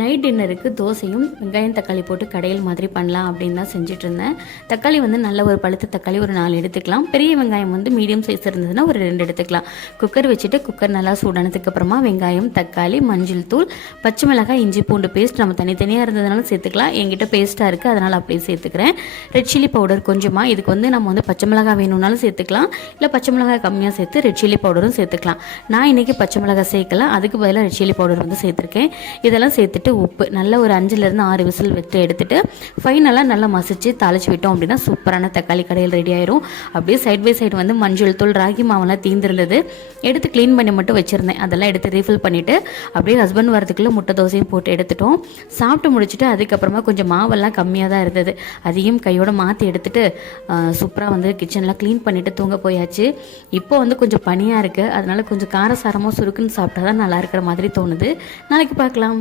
Night டின்னருக்கு தோசையும் வெங்காயம் தக்காளி போட்டு கடையில் மாதிரி பண்ணலாம் அப்படின்னு தான் செஞ்சுட்டு இருந்தேன். தக்காளி வந்து நல்ல ஒரு பழுத்த தக்காளி ஒரு 4 எடுத்துக்கலாம். பெரிய வெங்காயம் வந்து மீடியம் சைஸ் இருந்ததுன்னா ஒரு 2 எடுத்துக்கலாம். குக்கர் வச்சுட்டு குக்கர் நல்லா சூடானதுக்கு அப்புறமா வெங்காயம், தக்காளி, மஞ்சள் தூள், பச்சை மிளகாய், இஞ்சி பூண்டு பேஸ்ட் நம்ம தனித்தனியாக இருந்ததுனால சேர்த்துக்கலாம். என்கிட்ட பேஸ்ட்டாக இருக்குது அதனால் அப்படியே சேர்த்துக்கிறேன். ரெட் சில்லி பவுடர் கொஞ்சமாக, இதுக்கு வந்து நம்ம வந்து பச்சை மிளகாய் வேணும்னாலும் சேர்த்துக்கலாம், இல்லை பச்சை மிளகாய் கம்மியாக சேர்த்து ரெட் சில்லி பவுடரும் சேர்த்துக்கலாம். நான் இன்றைக்கி பச்சை மிளகாய் சேர்க்கல, அதுக்கு பதிலாக ரெட் சில்லி பவுடர் வந்து சேர்த்துருக்கேன். இதெல்லாம் சேர்த்துட்டு உப்பு நல்லா ஒரு 5லேருந்து 6 விசில் விட்டு எடுத்துட்டு ஃபைனலாக நல்லா மசிச்சு தாளிச்சு விட்டோம் அப்படின்னா சூப்பரான தக்காளி கடையில் ரெடி ஆயிரும். அப்படியே சைட் பை சைடு வந்து மஞ்சள் தூள், ராகி மாவெல்லாம் தீர்ந்துருந்தது, எடுத்து க்ளீன் பண்ணி மட்டும் வச்சுருந்தேன். அதெல்லாம் எடுத்து ரீஃபில் பண்ணிவிட்டு அப்படியே ஹஸ்பண்ட் வரதுக்குள்ளே முட்டை தோசையும் போட்டு எடுத்துட்டோம். சாப்பிட்டு முடிச்சுட்டு அதுக்கப்புறமா கொஞ்சம் மாவெல்லாம் கம்மியாக தான் இருந்தது, அதையும் கையோடு மாற்றி எடுத்துட்டு சூப்பராக வந்து கிச்சனில் க்ளீன் பண்ணிவிட்டு தூங்க போயாச்சு. இப்போ வந்து கொஞ்சம் பனியாக இருக்குது, அதனால கொஞ்சம் காரசாரமாக சுருக்குன்னு சாப்பிட்டா தான் நல்லா இருக்கிற மாதிரி தோணுது. நாளைக்கு பார்க்கலாம்.